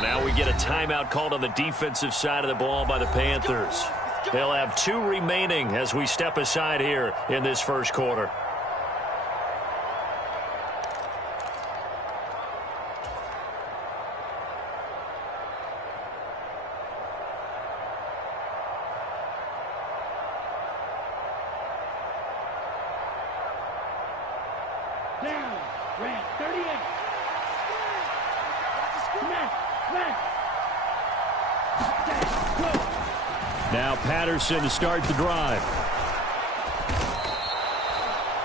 And now we get a timeout called on the defensive side of the ball by the Panthers. They'll have 2 remaining as we step aside here in this first quarter. Now Patterson to start the drive.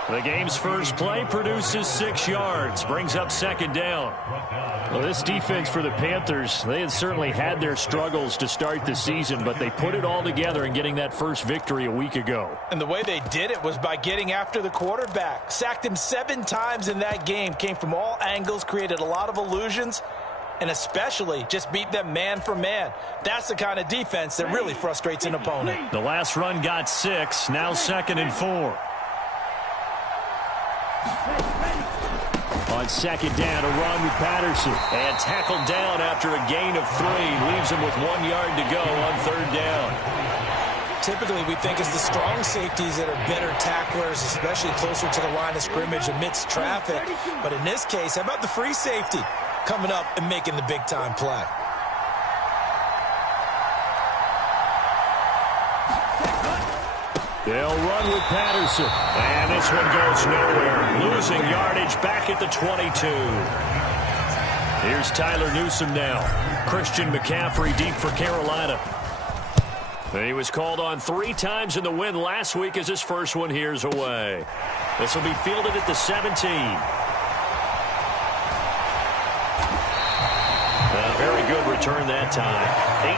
The game's first play produces 6 yards, brings up second down. Well, this defense for the Panthers, they had certainly had their struggles to start the season, but they put it all together in getting that first victory a week ago. And the way they did it was by getting after the quarterback. Sacked him 7 times in that game, came from all angles, created a lot of illusions, and especially just beat them man for man. That's the kind of defense that really frustrates an opponent. The last run got 6, now 2nd and 4. On second down, a run with Patterson. And tackled down after a gain of 3. Leaves him with 1 yard to go on 3rd down. Typically, we think it's the strong safeties that are better tacklers, especially closer to the line of scrimmage amidst traffic. But in this case, how about the free safety coming up and making the big-time play? They'll run with Patterson. And this one goes nowhere. Losing yardage back at the 22. Here's Tyler Newsome now. Christian McCaffrey deep for Carolina. He was called on 3 times in the win last week as his first one here's away. This will be fielded at the 17. A very good return that time.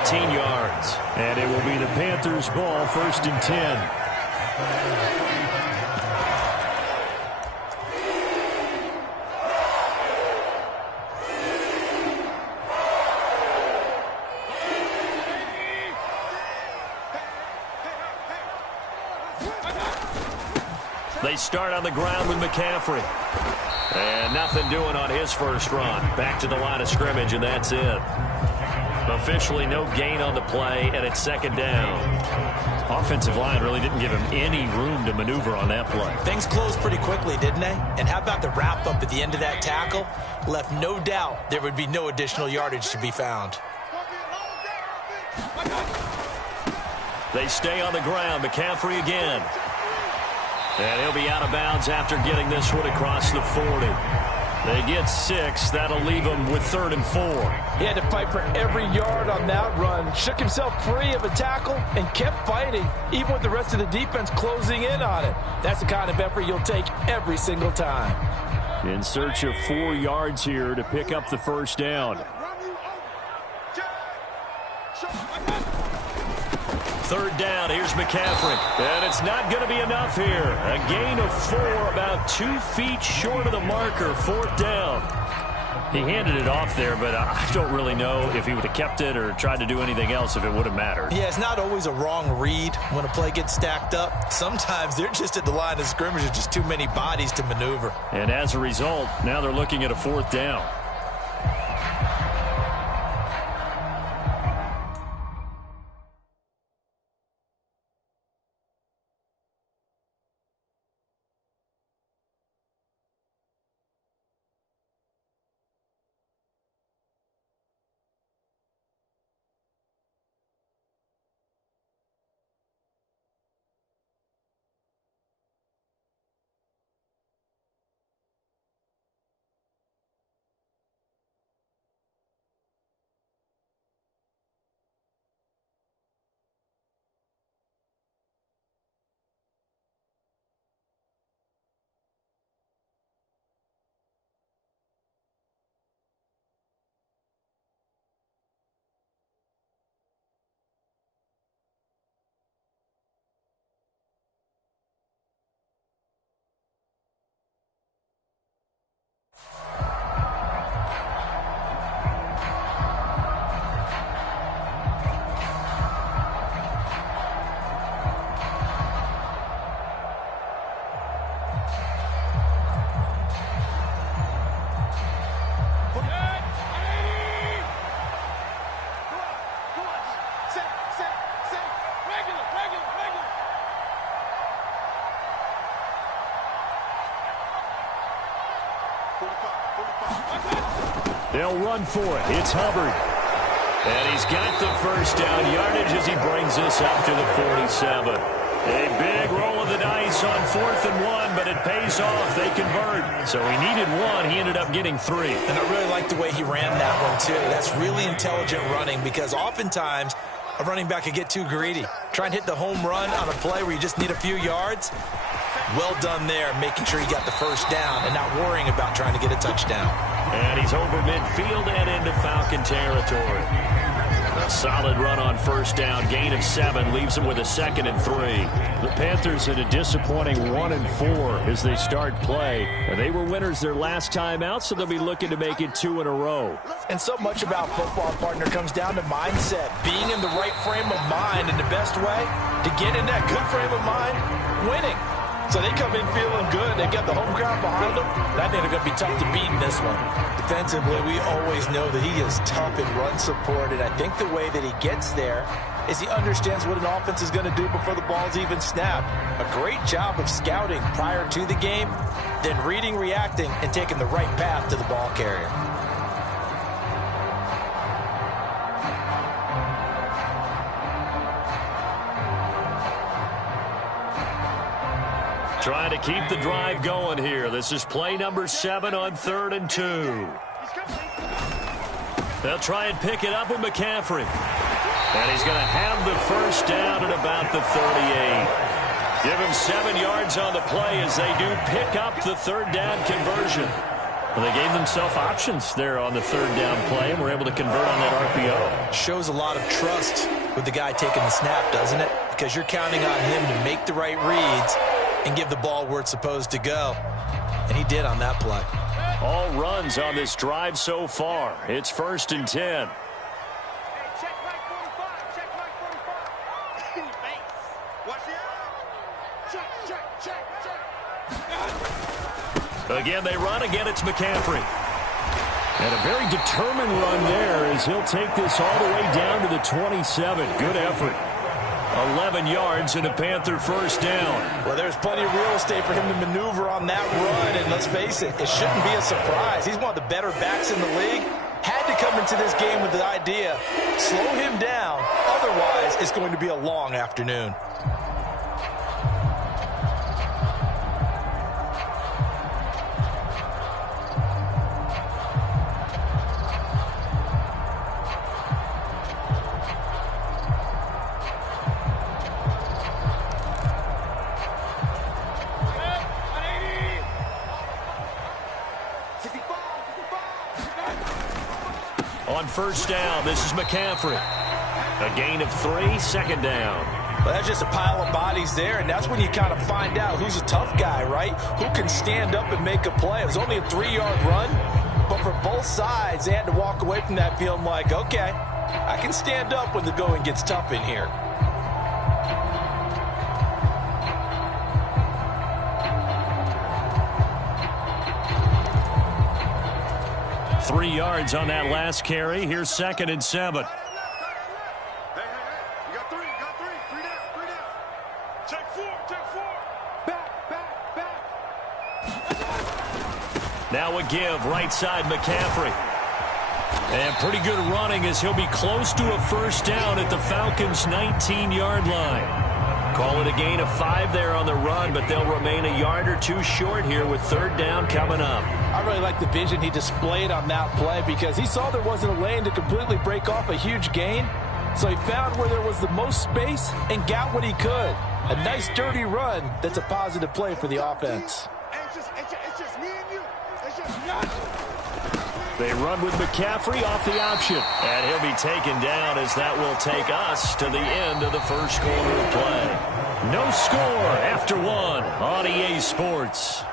18 yards. And it will be the Panthers' ball, 1st and 10. They start on the ground with McCaffrey. And nothing doing on his first run. Back to the line of scrimmage, and that's it. Officially no gain on the play, and it's 2nd down. Offensive line really didn't give him any room to maneuver on that play. Things closed pretty quickly, didn't they? And how about the wrap-up at the end of that tackle? Left no doubt there would be no additional yardage to be found. They stay on the ground. McCaffrey again. And he'll be out of bounds after getting this one across the 40. They get 6. That'll leave him with 3rd and 4. He had to fight for every yard on that run. Shook himself free of a tackle and kept fighting, even with the rest of the defense closing in on it. That's the kind of effort you'll take every single time. In search of 4 yards here to pick up the first down. 3rd down, here's McCaffrey. And it's not going to be enough here. A gain of 4, about 2 feet short of the marker, 4th down. He handed it off there, but I don't really know if he would have kept it or tried to do anything else if it would have mattered. Yeah, it's not always a wrong read when a play gets stacked up. Sometimes they're just at the line of scrimmage with just too many bodies to maneuver. And as a result, now they're looking at a 4th down. They'll run for it. It's Hubbard. And he's got the first down yardage as he brings this up to the 47. A big roll of the dice on 4th and 1, but it pays off. They convert. So he needed 1. He ended up getting 3. And I really like the way he ran that one, too. That's really intelligent running because oftentimes a running back could get too greedy. Try and hit the home run on a play where you just need a few yards. Well done there, making sure he got the first down and not worrying about trying to get a touchdown. And he's over midfield and into Falcon territory. A solid run on first down. Gain of 7 leaves him with a 2nd and 3. The Panthers had a disappointing 1 and 4 as they start play. And they were winners their last time out, so they'll be looking to make it 2 in a row. And so much about football, partner, comes down to mindset. Being in the right frame of mind, and the best way to get in that good frame of mind, winning. So they come in feeling good. They got the home crowd behind them. I think they're going to be tough to beat in this one. Defensively, we always know that he is tough in run support, and I think the way that he gets there is he understands what an offense is going to do before the ball's even snapped. A great job of scouting prior to the game, then reading, reacting, and taking the right path to the ball carrier. Trying to keep the drive going here. This is play number 7 on 3rd and 2. They'll try and pick it up with McCaffrey. And he's going to have the first down at about the 38. Give him 7 yards on the play as they do pick up the 3rd down conversion. Well, they gave themselves options there on the 3rd down play and were able to convert on that RPO. Shows a lot of trust with the guy taking the snap, doesn't it? Because you're counting on him to make the right reads and give the ball where it's supposed to go. And he did on that play. All runs on this drive so far. It's 1st and 10. Again, they run. Again, it's McCaffrey. And a very determined run there as he'll take this all the way down to the 27. Good effort. 11 yards and a Panther first down. Well, there's plenty of real estate for him to maneuver on that run, and let's face it, it shouldn't be a surprise. He's one of the better backs in the league. Had to come into this game with the idea, slow him down, otherwise it's going to be a long afternoon. On first down, this is McCaffrey. A gain of 3, 2nd down. Well, that's just a pile of bodies there, and that's when you kind of find out who's a tough guy, right? Who can stand up and make a play. It was only a 3-yard run, but for both sides, they had to walk away from that feeling like, okay, I can stand up when the going gets tough in here. Three yards on that last carry. Here's 2nd and 7. Hey, you got 3 down. Check 4. Back. Now a give, right side McCaffrey. And pretty good running as he'll be close to a first down at the Falcons' 19-yard line. Call it a gain of 5 there on the run, but they'll remain a yard or 2 short here with 3rd down coming up. I really like the vision he displayed on that play because he saw there wasn't a lane to completely break off a huge gain. So he found where there was the most space and got what he could. A nice dirty run that's a positive play for the offense. It's just me and you. It's just me. They run with McCaffrey off the option. And he'll be taken down as that will take us to the end of the first quarter of play. No score after 1 on EA Sports.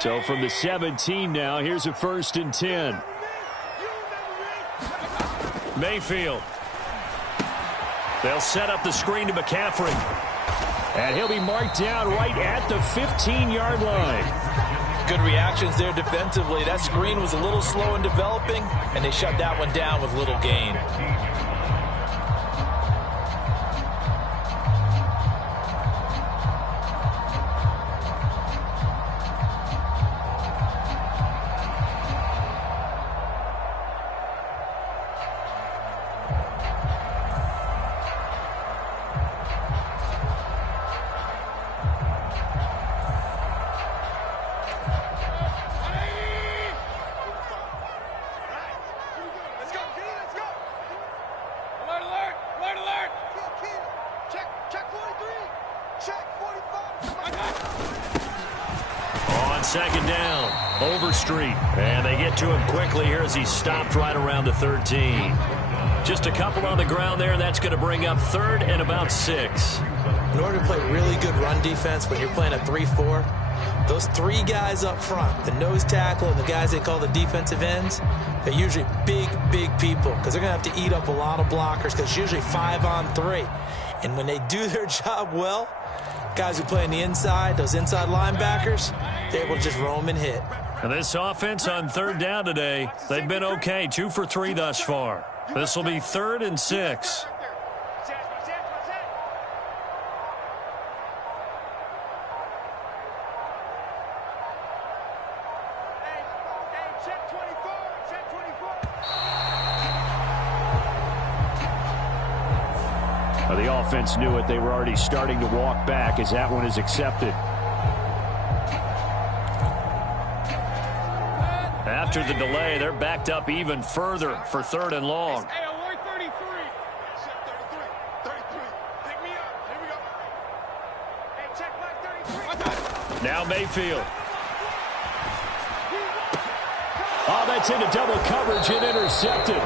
So from the 17 now, here's a 1st and 10. Mayfield. They'll set up the screen to McCaffrey. And he'll be marked down right at the 15-yard line. Good reactions there defensively. That screen was a little slow in developing, and they shut that one down with little gain. Second down, Overstreet. And they get to him quickly here as he stopped right around the 13. Just a couple on the ground there, and that's going to bring up third and about 6. In order to play really good run defense when you're playing a 3-4, those 3 guys up front, the nose tackle and the guys they call the defensive ends, they're usually big people because they're going to have to eat up a lot of blockers because it's usually 5-on-3. And when they do their job well, guys who play on the inside, those inside linebackers, they're able to just roam and hit. And this offense on third down today, they've been okay, 2 for 3 thus far. This will be third and 6. The offense knew it. They were already starting to walk back as that one is accepted. After the delay, they're backed up even further for third and long. Now Mayfield. Oh, that's into double coverage and intercepted.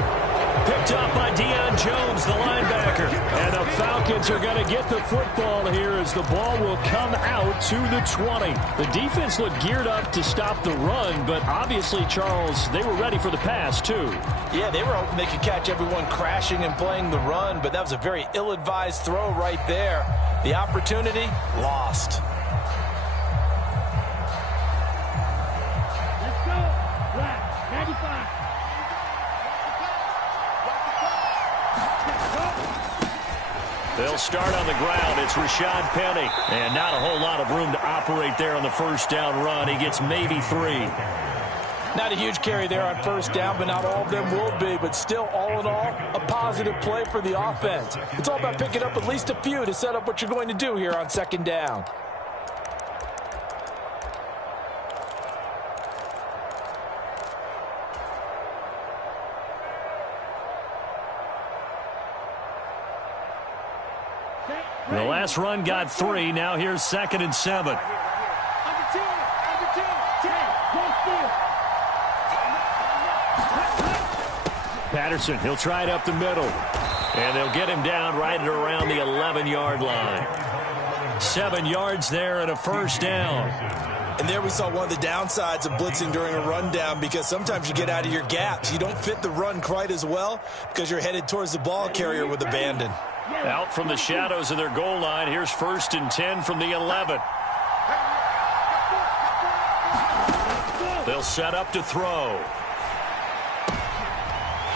Picked up by Deion Jones, the linebacker. And the Falcons are going to get the football here as the ball will come out to the 20. The defense looked geared up to stop the run, but obviously, Charles, they were ready for the pass, too. Yeah, they were hoping they could catch everyone crashing and playing the run, but that was a very ill-advised throw right there. The opportunity, lost. Let's go. Black, 95. They'll start on the ground. It's Rashad Penny. And not a whole lot of room to operate there on the first down run. He gets maybe 3. Not a huge carry there on first down, but not all of them will be. But still, all in all, a positive play for the offense. It's all about picking up at least a few to set up what you're going to do here on second down. The last run got 3. Now here's 2nd and 7. Patterson, he'll try it up the middle. And they'll get him down right at around the 11-yard line. 7 yards there and a first down. And there we saw one of the downsides of blitzing during a rundown because sometimes you get out of your gaps. You don't fit the run quite as well because you're headed towards the ball carrier with abandon. Out from the shadows of their goal line. Here's 1st and 10 from the 11. They'll set up to throw.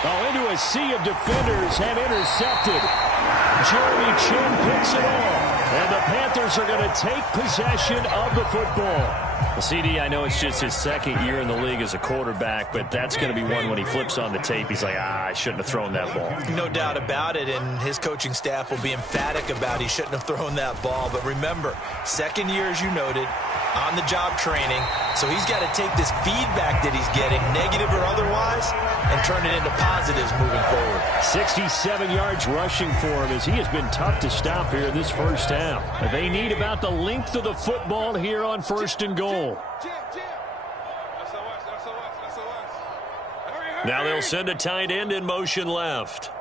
Oh, into a sea of defenders and intercepted. Jeremy Chin picks it off. And the Panthers are going to take possession of the football. Well, CD, I know it's just his 2nd year in the league as a quarterback, but that's going to be one when he flips on the tape. He's like, I shouldn't have thrown that ball. No doubt about it, and his coaching staff will be emphatic about he shouldn't have thrown that ball. But remember, 2nd year, as you noted, on-the-job training, so he's got to take this feedback that he's getting, negative or otherwise, and turn it into positives moving forward. 67 yards rushing for him as he has been tough to stop here in this first half. They need about the length of the football here on 1st and goal. Now they'll send a tight end in motion left.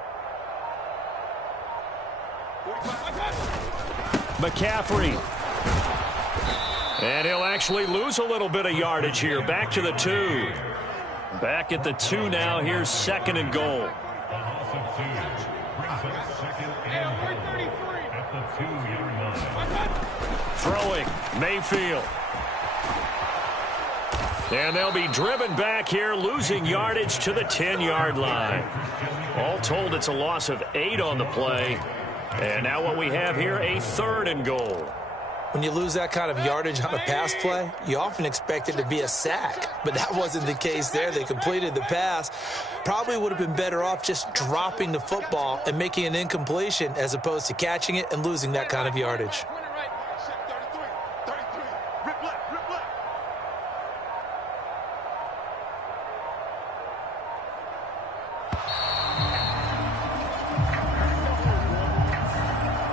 McCaffrey. And he'll actually lose a little bit of yardage here. Back to the 2. Back at the 2 now. Here's 2nd and goal. Throwing, Mayfield. And they'll be driven back here, losing yardage to the 10-yard line. All told, it's a loss of 8 on the play. And now what we have here, a 3rd and goal. When you lose that kind of yardage on a pass play, you often expect it to be a sack. But that wasn't the case there. They completed the pass. Probably would have been better off just dropping the football and making an incompletion as opposed to catching it and losing that kind of yardage.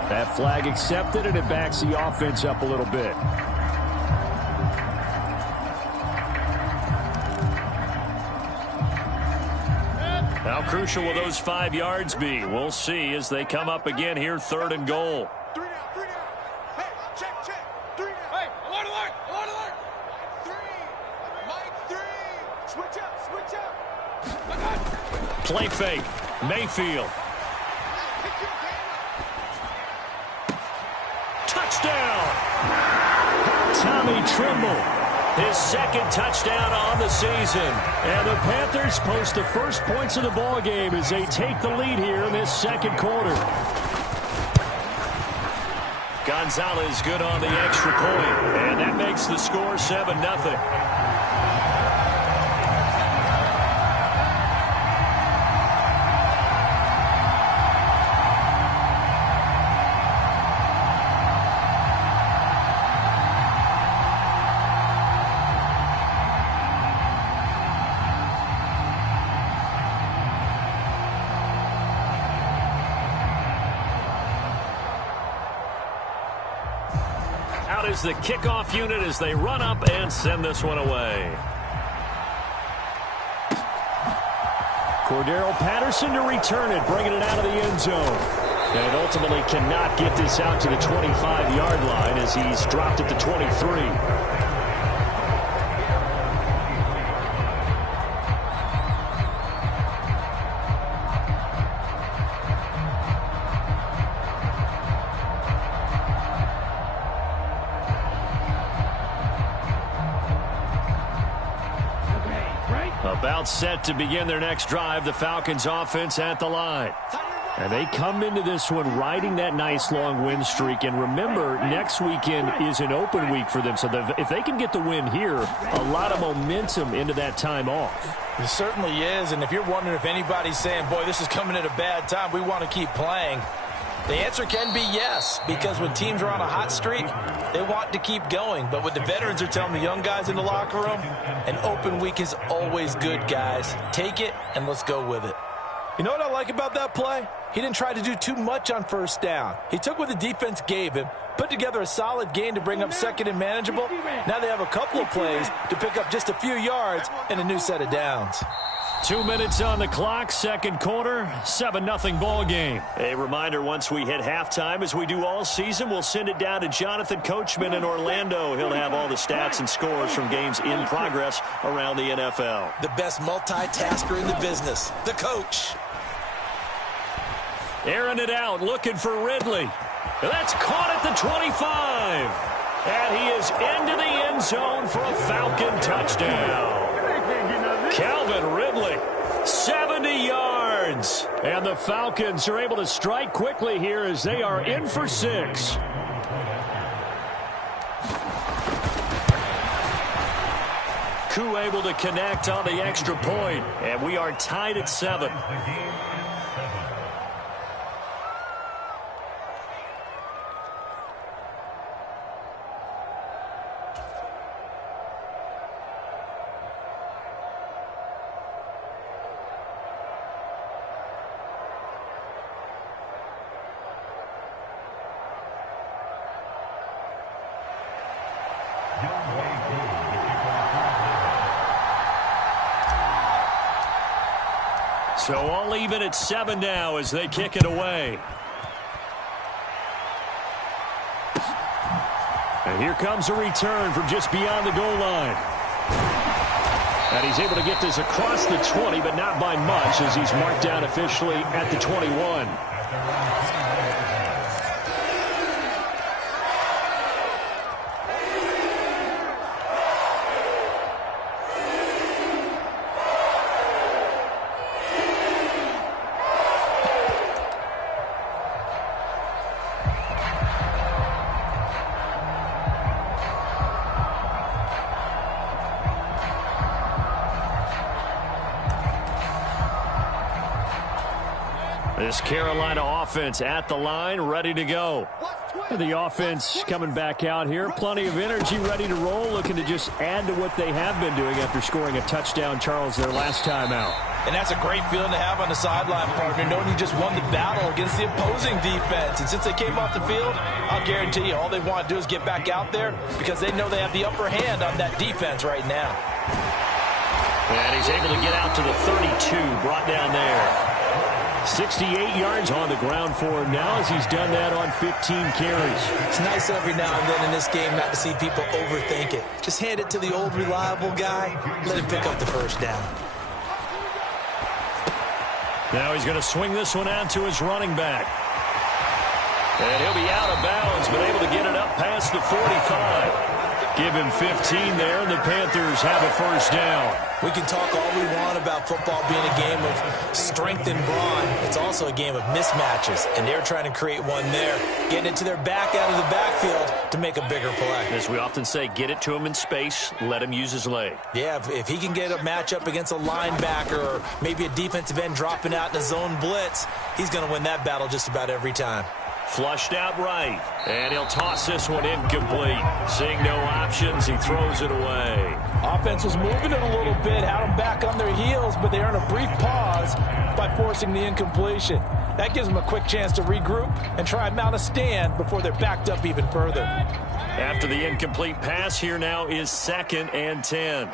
That flag accepted, and it backs the offense up a little bit. How crucial will those 5 yards be? We'll see as they come up again here, 3rd and goal. 3 down, 3 down. Hey, check. 3 down. Hey, alert. 3. Mike 3. Switch up. Play fake. Mayfield. Touchdown! Tommy Tremble, his 2nd touchdown on the season. And the Panthers post the first points of the ball game as they take the lead here in this 2nd quarter. Gonzalez good on the extra point, and that makes the score 7-0. Out is the kickoff unit as they run up and send this one away. Cordero Patterson to return it, bringing it out of the end zone. And ultimately cannot get this out to the 25-yard line as he's dropped at the 23. About set to begin their next drive, the Falcons offense at the line. And they come into this one riding that nice long win streak. And remember, next weekend is an open week for them. So if they can get the win here, a lot of momentum into that time off. It certainly is. And if you're wondering if anybody's saying, boy, this is coming at a bad time, we want to keep playing, the answer can be yes, because when teams are on a hot streak, they want to keep going. But what the veterans are telling the young guys in the locker room, an open week is always good, guys. Take it, and let's go with it. You know what I like about that play? He didn't try to do too much on 1st down. He took what the defense gave him, put together a solid gain to bring up 2nd and manageable. Now they have a couple of plays to pick up just a few yards and a new set of downs. 2 minutes on the clock, 2nd quarter, 7-0 ball game. A reminder, once we hit halftime, as we do all season, we'll send it down to Jonathan Coachman in Orlando. He'll have all the stats and scores from games in progress around the NFL. The best multitasker in the business, the coach. Airing it out, looking for Ridley. That's caught at the 25. And he is into the end zone for a Falcon touchdown. Calvin Ridley, 70 yards. And the Falcons are able to strike quickly here as they are in for 6. Koo able to connect on the extra point, and we are tied at 7. So all even at 7 now as they kick it away. And here comes a return from just beyond the goal line. And he's able to get this across the 20, but not by much, as he's marked down officially at the 21. This Carolina offense at the line, ready to go. The offense coming back out here. Plenty of energy, ready to roll, looking to just add to what they have been doing after scoring a touchdown, Charles, their last time out. And that's a great feeling to have on the sideline, partner, knowing you just won the battle against the opposing defense. And since they came off the field, I'll guarantee you all they want to do is get back out there because they know they have the upper hand on that defense right now. And he's able to get out to the 32, brought down there. 68 yards on the ground for him now as he's done that on 15 carries. It's nice every now and then in this game not to see people overthink it. Just hand it to the old reliable guy. Let him pick up the first down. Now he's going to swing this one out to his running back. And he'll be out of bounds, but able to get it up past the 45. Give him 15 there, and the Panthers have a first down. We can talk all we want about football being a game of strength and brawn. It's also a game of mismatches, and they're trying to create one there, getting it to their back out of the backfield to make a bigger play. As we often say, get it to him in space, let him use his leg. Yeah, if he can get a matchup against a linebacker or maybe a defensive end dropping out in a zone blitz, he's going to win that battle just about every time. Flushed out right, and he'll toss this one incomplete. Seeing no options, he throws it away. Offense was moving it a little bit, had them back on their heels, but they earn a brief pause by forcing the incompletion. That gives them a quick chance to regroup and try and mount a stand before they're backed up even further. After the incomplete pass, here now is 2nd and 10.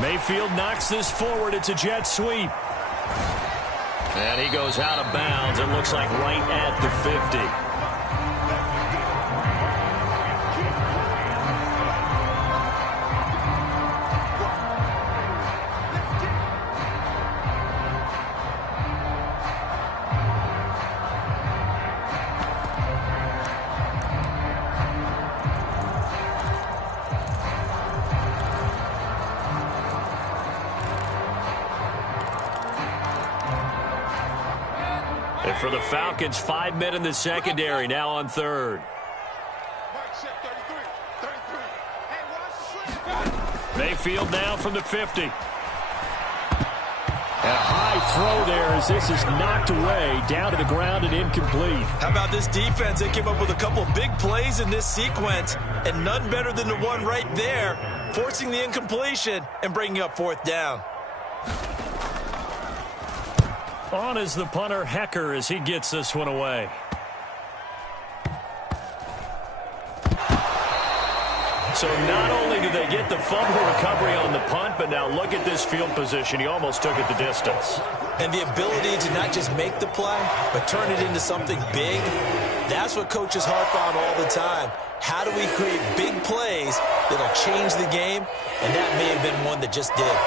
Mayfield knocks this forward. It's a jet sweep. And he goes out of bounds. It looks like right at the 50. For the Falcons, 5 men in the secondary, now on 3rd. Mayfield now from the 50. And a high throw there as this is knocked away, down to the ground and incomplete. How about this defense? They came up with a couple of big plays in this sequence, and none better than the one right there, forcing the incompletion and bringing up 4th down. On is the punter, Hecker, as he gets this one away. So not only do they get the fumble recovery on the punt, but now look at this field position. He almost took it the distance. And the ability to not just make the play, but turn it into something big, that's what coaches harp on all the time. How do we create big plays that'll change the game? And that may have been one that just did.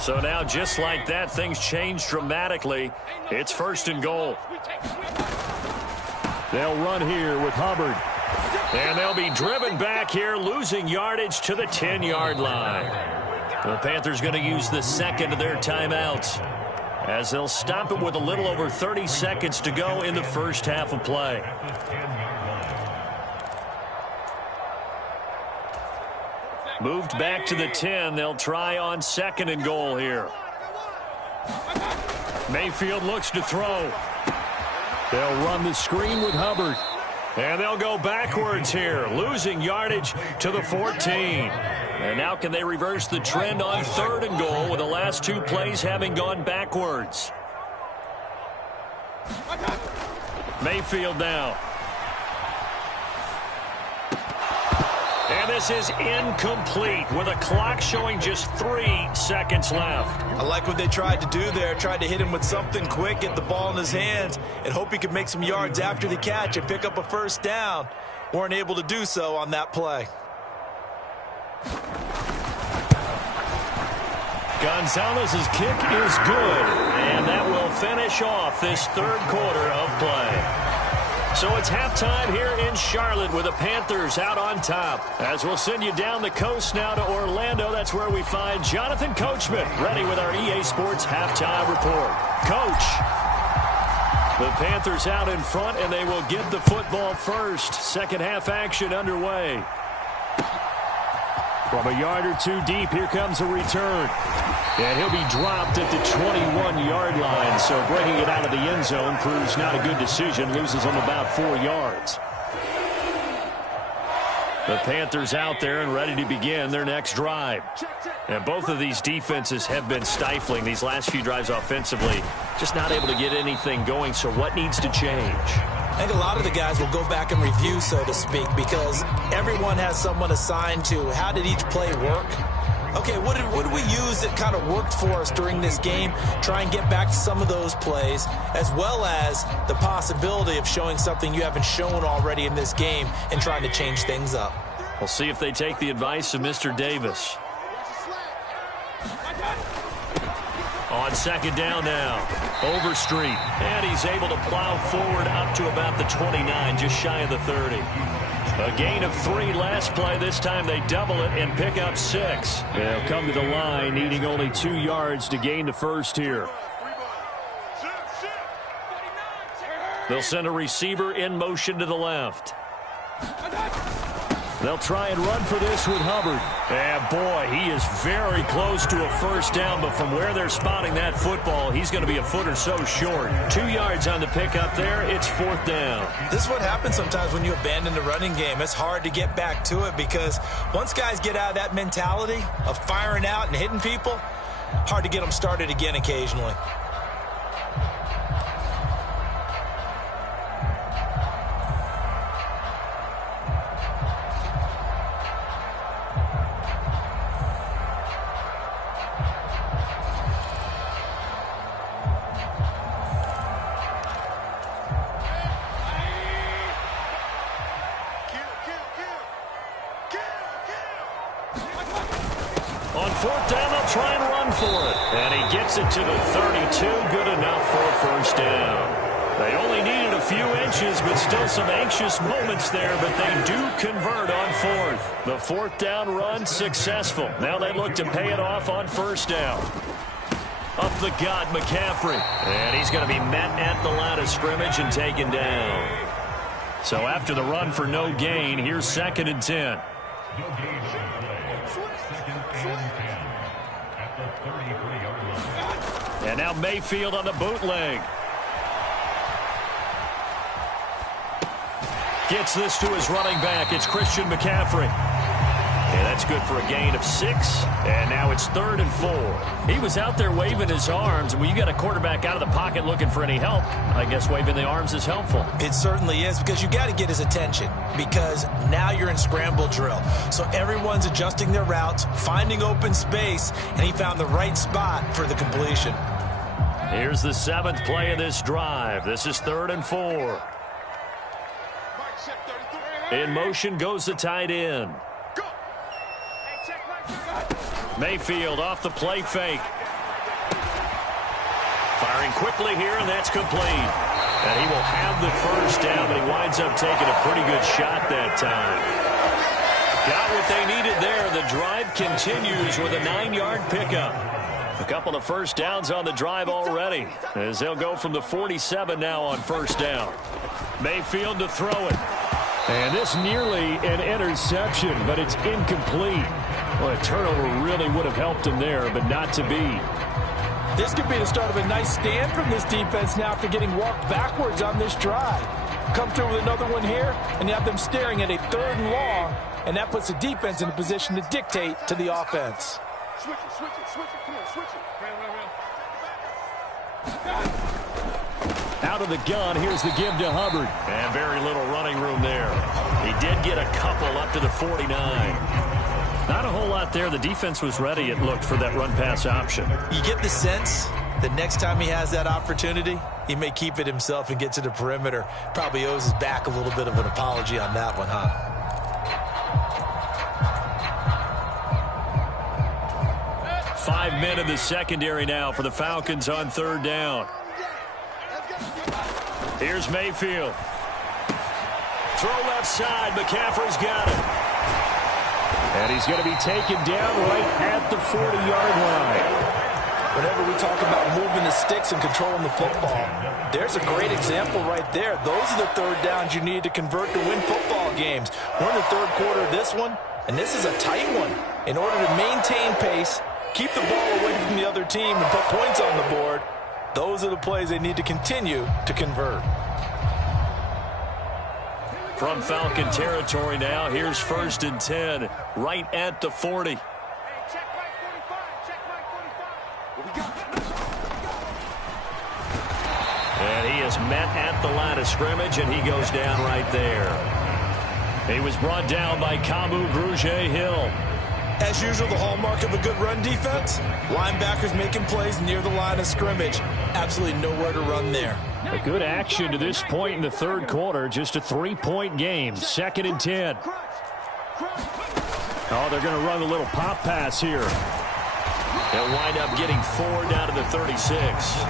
So now, just like that, things change dramatically. It's 1st and goal. They'll run here with Hubbard. And they'll be driven back here, losing yardage to the 10-yard line. The Panthers going to use the 2nd of their timeouts, as they'll stop it with a little over 30 seconds to go in the first half of play. Moved back to the 10. They'll try on 2nd and goal here. Mayfield looks to throw. They'll run the screen with Hubbard. And they'll go backwards here, losing yardage to the 14. And now can they reverse the trend on 3rd and goal with the last 2 plays having gone backwards? Mayfield now. And this is incomplete with a clock showing just 3 seconds left. I like what they tried to do there. Tried to hit him with something quick, get the ball in his hands, and hope he could make some yards after the catch and pick up a first down. Weren't able to do so on that play. Gonzalez's kick is good, and that will finish off this third quarter of play. So it's halftime here in Charlotte with the Panthers out on top. As we'll send you down the coast now to Orlando, that's where we find Jonathan Coachman ready with our EA Sports halftime report. Coach, the Panthers out in front, and they will get the football first. Second half action underway. From a yard or two deep, here comes a return. And he'll be dropped at the 21-yard line. So breaking it out of the end zone proves not a good decision. Loses him about 4 yards. The Panthers out there and ready to begin their next drive. And both of these defenses have been stifling these last few drives offensively. Just not able to get anything going. So what needs to change? I think a lot of the guys will go back and review, so to speak, because everyone has someone assigned to how did each play work. Okay, what did we use that kind of worked for us during this game? Try and get back to some of those plays, as well as the possibility of showing something you haven't shown already in this game and trying to change things up. We'll see if they take the advice of Mr. Davis. On second down now, Overstreet, and he's able to plow forward up to about the 29, just shy of the 30. A gain of 3 last play. This time they double it and pick up 6. They'll come to the line, needing only 2 yards to gain the first here. They'll send a receiver in motion to the left. They'll try and run for this with Hubbard. And boy, he is very close to a first down, but from where they're spotting that football, he's going to be a foot or so short. 2 yards on the pickup there. It's 4th down. This is what happens sometimes when you abandon the running game. It's hard to get back to it because once guys get out of that mentality of firing out and hitting people, hard to get them started again occasionally. On 4th down, they'll try and run for it. And he gets it to the 32. Good enough for a first down. They only needed a few inches, but still some anxious moments there. But they do convert on 4th. The 4th down run successful. Now they look to pay it off on first down. Up the gut, McCaffrey. And he's going to be met at the line of scrimmage and taken down. So after the run for no gain, here's 2nd and 10. And now Mayfield on the bootleg. Gets this to his running back. It's Christian McCaffrey. And that's good for a gain of 6. And now it's 3rd and 4. He was out there waving his arms. When you got a quarterback out of the pocket looking for any help, I guess waving the arms is helpful. It certainly is, because you got to get his attention, because now you're in scramble drill. So everyone's adjusting their routes, finding open space, and he found the right spot for the completion. Here's the 7th play of this drive. This is 3rd and 4. In motion goes the tight end. Mayfield off the play fake. Firing quickly here, and that's complete. And he will have the first down, but he winds up taking a pretty good shot that time. Got what they needed there. The drive continues with a 9-yard pickup. A couple of first downs on the drive already, as they'll go from the 47 now on first down. Mayfield to throw it. And this nearly an interception, but it's incomplete. Well, a turnover really would have helped him there, but not to be. This could be the start of a nice stand from this defense now after getting walked backwards on this drive. Come through with another one here, and you have them staring at a 3rd and long, and that puts the defense in a position to dictate to the offense. Switch it, switch it, switch it. Come on, switch it. Out of the gun, here's the give to Hubbard. And very little running room there. He did get a couple up to the 49. Not a whole lot there. The defense was ready, it looked, for that run-pass option. You get the sense that next time he has that opportunity, he may keep it himself and get to the perimeter. Probably owes his back a little bit of an apology on that one, huh? Five men in the secondary now for the Falcons on third down. Here's Mayfield. Throw left side. McCaffrey's got it. And he's going to be taken down right at the 40-yard line. Whenever we talk about moving the sticks and controlling the football, there's a great example right there. Those are the third downs you need to convert to win football games. We're in the third quarter of this one, and this is a tight one. In order to maintain pace, keep the ball away from the other team, and put points on the board, those are the plays they need to continue to convert. From Falcon territory now, here's 1st and 10, right at the 40. And he is met at the line of scrimmage, and he goes down right there. He was brought down by Kamu Grugier-Hill. As usual, the hallmark of a good run defense, linebackers making plays near the line of scrimmage. Absolutely nowhere to run there. A good action to this point in the third quarter. Just a 3-point game. 2nd and 10. Oh, they're going to run a little pop pass here. They'll wind up getting 4 down to the 36.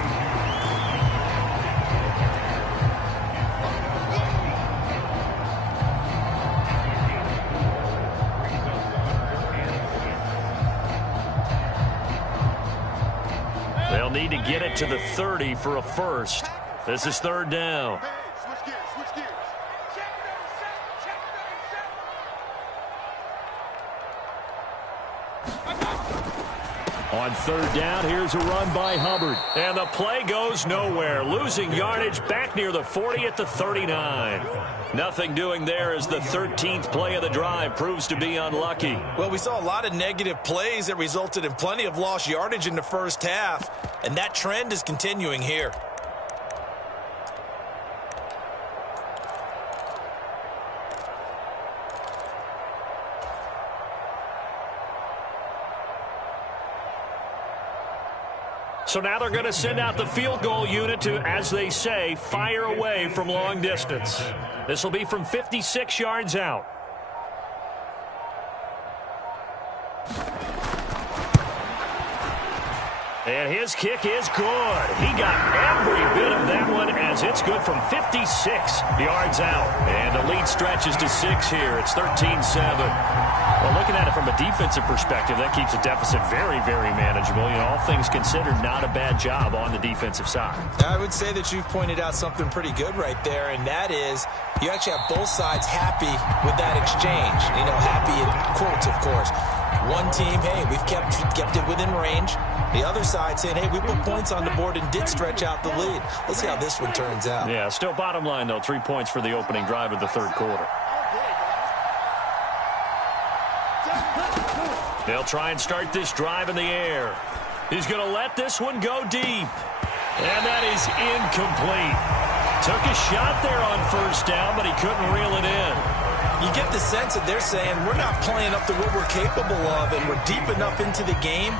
They'll need to get it to the 30 for a first. This is third down. Switch gears, switch gears. On third down, here's a run by Hubbard. And the play goes nowhere. Losing yardage back near the 40 at the 39. Nothing doing there as the 13th play of the drive proves to be unlucky. Well, we saw a lot of negative plays that resulted in plenty of lost yardage in the first half, and that trend is continuing here. So now they're going to send out the field goal unit to, as they say, fire away from long distance. This will be from 56 yards out. And his kick is good. He got every bit of that one as it's good from 56 yards out. And the lead stretches to 6 here. It's 13-7. Well, looking at it from a defensive perspective, that keeps the deficit very, very manageable. You know, all things considered, not a bad job on the defensive side. I would say that you've pointed out something pretty good right there, and that is you actually have both sides happy with that exchange. You know, happy in quotes, of course. One team, hey, we've kept it within range. The other side saying, hey, we put points on the board and did stretch out the lead. Let's see how this one turns out. Yeah, still bottom line, though, 3 points for the opening drive of the third quarter. They'll try and start this drive in the air. He's going to let this one go deep. And that is incomplete. Took a shot there on first down, but he couldn't reel it in. You get the sense that they're saying we're not playing up to what we're capable of, and we're deep enough into the game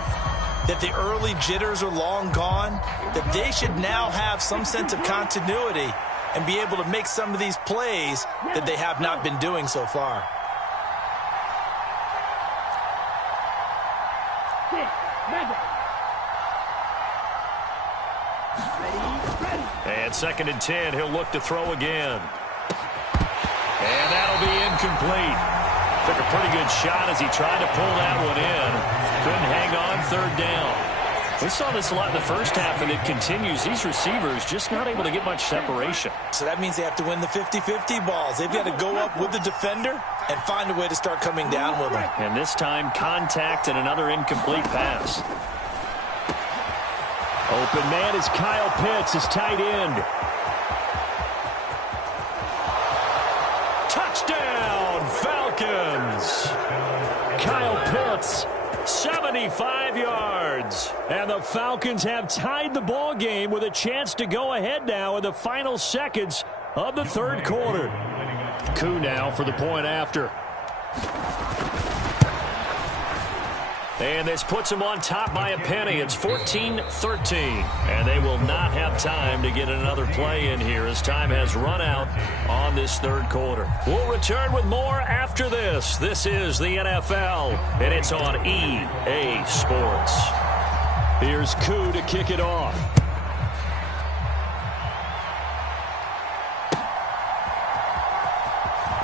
that the early jitters are long gone, that they should now have some sense of continuity and be able to make some of these plays that they have not been doing so far. And 2nd and 10, he'll look to throw again. And that'll be incomplete. Took a pretty good shot as he tried to pull that one in. Couldn't hang on, third down. We saw this a lot in the first half, and it continues. These receivers just not able to get much separation. So that means they have to win the 50-50 balls. They've got to go up with the defender and find a way to start coming down with them. And this time, contact and another incomplete pass. Open man is Kyle Pitts, his tight end. Touchdown, Falcons! Kyle Pitts, 75 yards. And the Falcons have tied the ball game with a chance to go ahead now in the final seconds of the third quarter. Koo now for the point after. And this puts them on top by a penny. It's 14-13. And they will not have time to get another play in here as time has run out on this third quarter. We'll return with more after this. This is the NFL, and it's on EA Sports. Here's Koo to kick it off.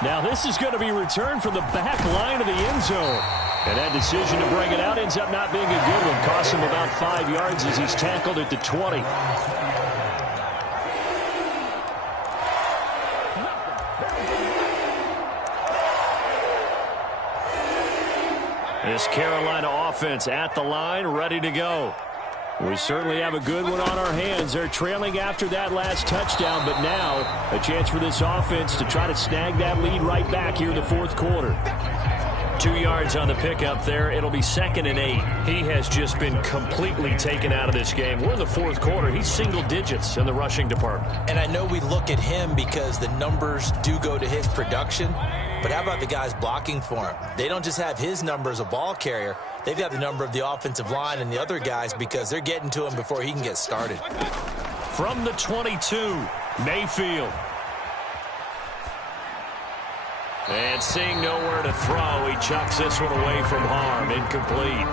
Now this is going to be returned from the back line of the end zone. And that decision to bring it out ends up not being a good one. Costs him about 5 yards as he's tackled at the 20. This Carolina offense at the line, ready to go. We certainly have a good one on our hands. They're trailing after that last touchdown, but now a chance for this offense to try to snag that lead right back here in the fourth quarter. 2 yards on the pickup there. It'll be 2nd and 8. He has just been completely taken out of this game. We're in the fourth quarter. He's single digits in the rushing department. And I know we look at him because the numbers do go to his production. But how about the guys blocking for him? They don't just have his number as a ball carrier. They've got the number of the offensive line and the other guys because they're getting to him before he can get started. From the 22, Mayfield. And seeing nowhere to throw, he chucks this one away from harm. Incomplete.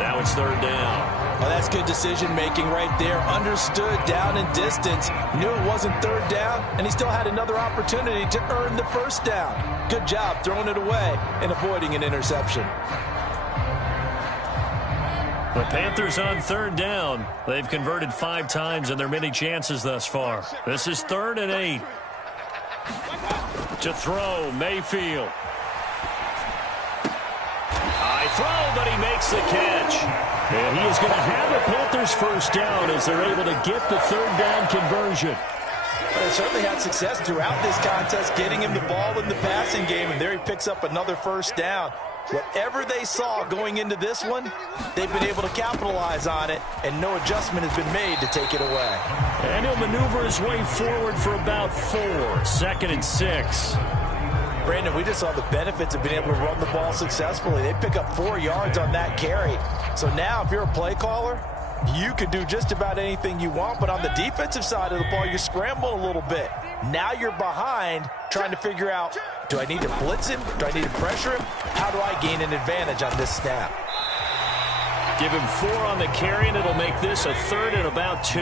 Now it's third down. Well, that's good decision-making right there. Understood down and distance. Knew it wasn't third down, and he still had another opportunity to earn the first down. Good job throwing it away and avoiding an interception. The Panthers on third down. They've converted 5 times in their many chances thus far. This is 3rd and 8. To throw, Mayfield. High throw, but he makes the catch. And he is going to have the Panthers first down as they're able to get the third down conversion. But they certainly had success throughout this contest, getting him the ball in the passing game, and there he picks up another first down. Whatever they saw going into this one, they've been able to capitalize on it, and no adjustment has been made to take it away. And he'll maneuver his way forward for about 4. 2nd and 6. Brandon, we just saw the benefits of being able to run the ball successfully. They pick up 4 yards on that carry. So now if you're a play caller, you can do just about anything you want, but on the defensive side of the ball, you scramble a little bit. Now you're behind trying to figure out, do I need to blitz him? Do I need to pressure him? How do I gain an advantage on this snap? Give him 4 on the carry, and it'll make this a 3rd and about 2.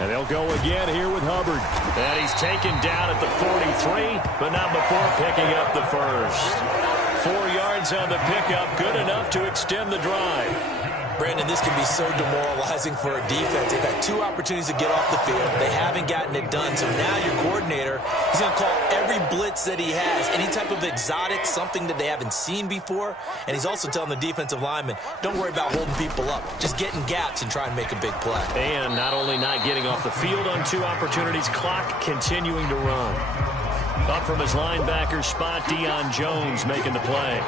And they'll go again here with Hubbard. And he's taken down at the 43, but not before picking up the first. 4 yards on the pickup, good enough to extend the drive. Brandon, this can be so demoralizing for a defense. They've had 2 opportunities to get off the field. They haven't gotten it done. So now your coordinator, he's going to call every blitz that he has, any type of exotic, something that they haven't seen before. And he's also telling the defensive lineman, don't worry about holding people up. Just get in gaps and try and make a big play. And not only not getting off the field on 2 opportunities, clock continuing to run. Up from his linebacker spot, Deion Jones making the play.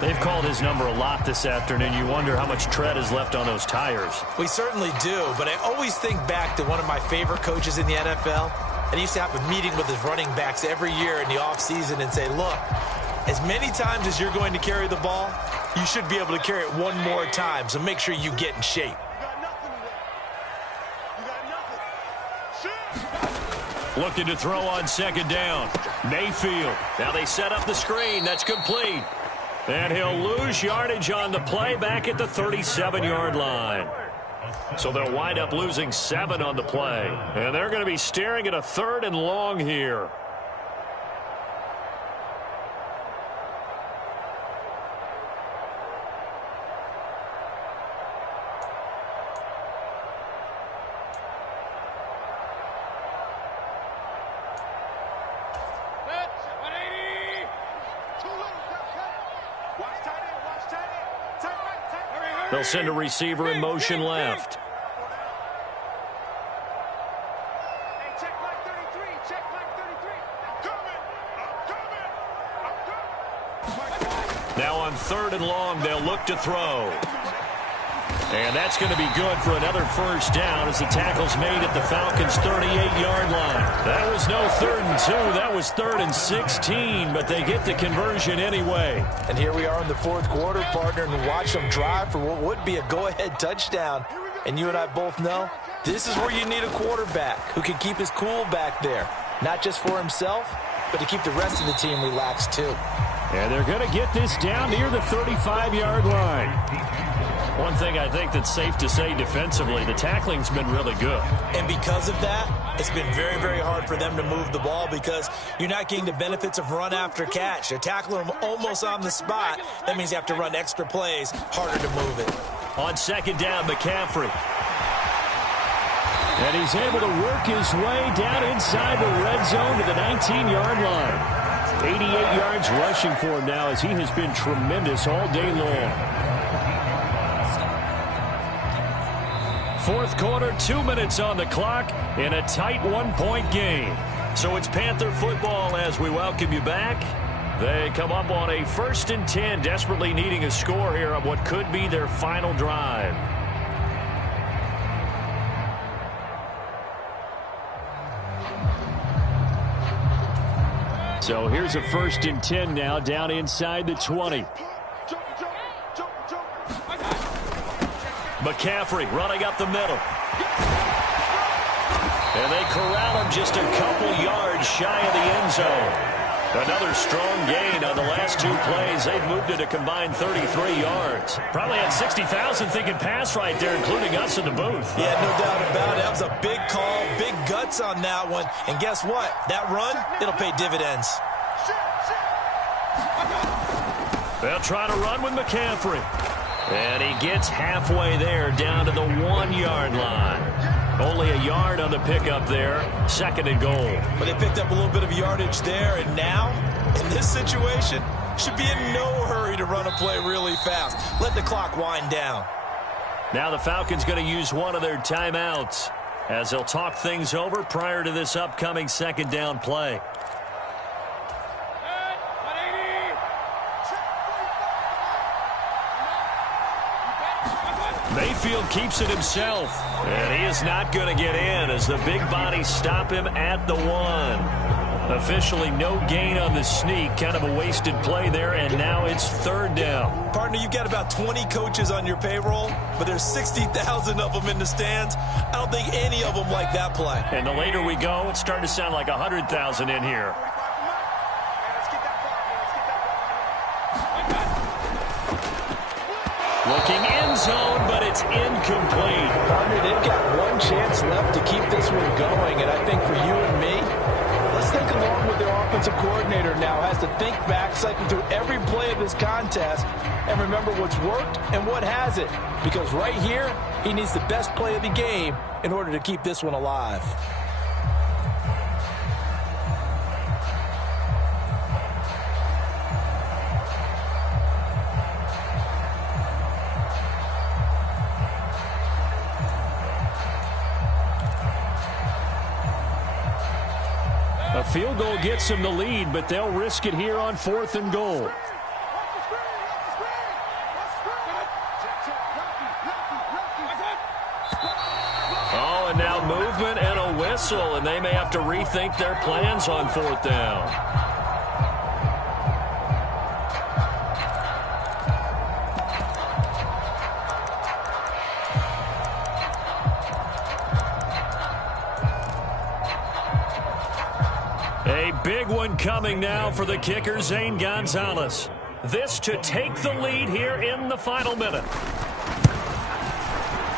They've called his number a lot this afternoon. You wonder how much tread is left on those tires. We certainly do, but I always think back to one of my favorite coaches in the NFL. And he used to have a meeting with his running backs every year in the offseason and say, look, as many times as you're going to carry the ball, you should be able to carry it 1 more time, so make sure you get in shape. Looking to throw on 2nd down. Mayfield. Now they set up the screen. That's complete. And he'll lose yardage on the play back at the 37-yard line. So they'll wind up losing 7 on the play. And they're going to be staring at a 3rd and long here. They'll send a receiver in motion left. Check mark 33. Check mark 33. I'm coming. Now on 3rd and long, they'll look to throw. And that's going to be good for another first down as the tackle's made at the Falcons' 38-yard line. That was no 3rd and 2. That was 3rd and 16, but they get the conversion anyway. And here we are in the 4th quarter, partner, and watch them drive for what would be a go-ahead touchdown. And you and I both know this is where you need a quarterback who can keep his cool back there, not just for himself, but to keep the rest of the team relaxed too. And they're going to get this down near the 35-yard line. One thing I think that's safe to say defensively, the tackling's been really good. And because of that, it's been very, very hard for them to move the ball because you're not getting the benefits of run after catch. They're tackling them almost on the spot. That means you have to run extra plays, harder to move it. On 2nd down, McCaffrey. And he's able to work his way down inside the red zone to the 19-yard line. 88 yards rushing for him now as he has been tremendous all day long. 4th quarter, 2 minutes on the clock in a tight 1-point game. So it's Panther football as we welcome you back. They come up on a 1st and 10, desperately needing a score here on what could be their final drive. So here's a 1st and 10 now down inside the 20. McCaffrey running up the middle. And they corral him just a couple yards shy of the end zone. Another strong gain on the last 2 plays. They've moved it a combined 33 yards. Probably had 60,000 thinking pass right there, including us in the booth. Yeah, no doubt about it. That was a big call, big guts on that one. And guess what? That run, it'll pay dividends. They'll try to run with McCaffrey. And he gets halfway there down to the 1-yard line. Only a yard on the pickup there. 2nd and goal. But they picked up a little bit of yardage there. And now, in this situation, should be in no hurry to run a play really fast. Let the clock wind down. Now the Falcons going to use one of their timeouts as they'll talk things over prior to this upcoming 2nd down play. Mayfield keeps it himself, and he is not going to get in as the big bodies stop him at the 1. Officially no gain on the sneak, kind of a wasted play there, and now it's 3rd down. Partner, you've got about 20 coaches on your payroll, but there's 60,000 of them in the stands. I don't think any of them like that play. And the later we go, it's starting to sound like 100,000 in here. Looking end zone, but it's incomplete. Partner, they've got one chance left to keep this one going, and I think for you and me, let's think along with their offensive coordinator now. Has to think back, cycle through every play of this contest, and remember what's worked and what hasn't. Because right here, he needs the best play of the game in order to keep this one alive. A field goal gets them the lead, but they'll risk it here on 4th and goal. Oh, and now movement and a whistle, and they may have to rethink their plans on 4th down. A big one coming now for the kicker, Zane Gonzalez. This to take the lead here in the final minute.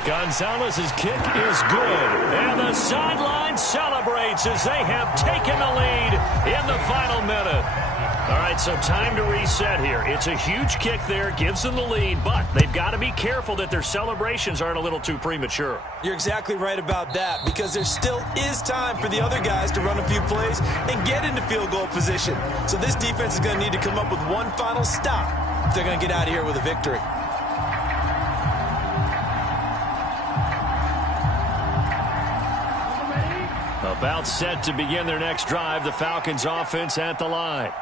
Gonzalez's kick is good, and the sideline celebrates as they have taken the lead in the final minute. All right, so time to reset here. It's a huge kick there, gives them the lead, but they've got to be careful that their celebrations aren't a little too premature. You're exactly right about that, because there still is time for the other guys to run a few plays and get into field goal position. So this defense is going to need to come up with one final stop if they're going to get out of here with a victory. About set to begin their next drive, the Falcons offense at the line.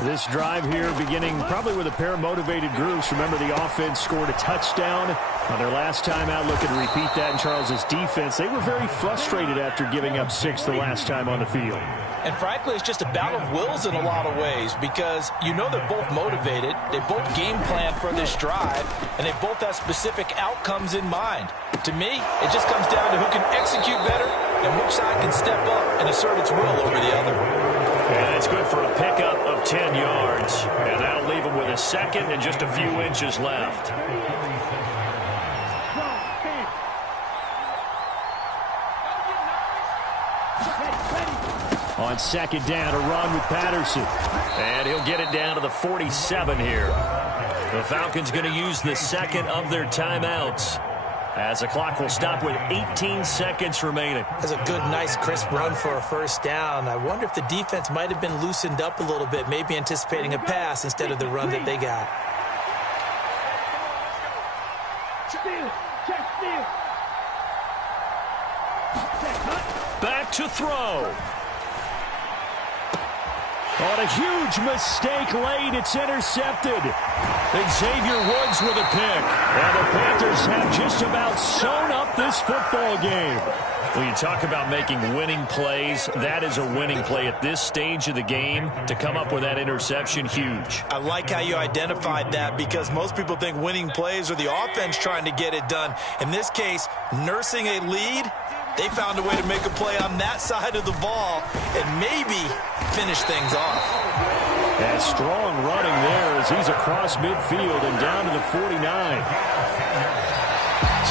This drive here beginning probably with a pair of motivated groups. Remember, the offense scored a touchdown On their last time out, looking to repeat that in Charles's defense. They were very frustrated after giving up 6 the last time on the field. And frankly, it's just a battle of wills in a lot of ways because you know they're both motivated. They both game plan for this drive, and they both have specific outcomes in mind. To me, it just comes down to who can execute better and which side can step up and assert its will over the other. And that's good for a pickup of 10 yards. And that'll leave them with a second and just a few inches left. On second down, a run with Patterson. And he'll get it down to the 47 here. The Falcons going to use the second of their timeouts, as the clock will stop with 18 seconds remaining. That's a good, nice, crisp run for a first down. I wonder if the defense might have been loosened up a little bit, maybe anticipating a pass instead of the run that they got. Back to throw. On a huge mistake late, it's intercepted. Xavier Woods with a pick. And the Panthers have just about sewn up this football game. When you talk about making winning plays, that is a winning play at this stage of the game. To come up with that interception, huge. I like how you identified that because most people think winning plays are the offense trying to get it done. In this case, nursing a lead, they found a way to make a play on that side of the ball and maybe finish things off. And strong running there as he's across midfield and down to the 49.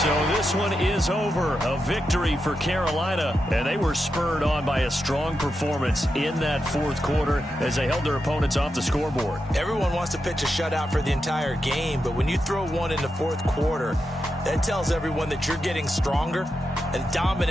So this one is over. A victory for Carolina. And they were spurred on by a strong performance in that fourth quarter as they held their opponents off the scoreboard. Everyone wants to pitch a shutout for the entire game, but when you throw one in the fourth quarter, that tells everyone that you're getting stronger and dominant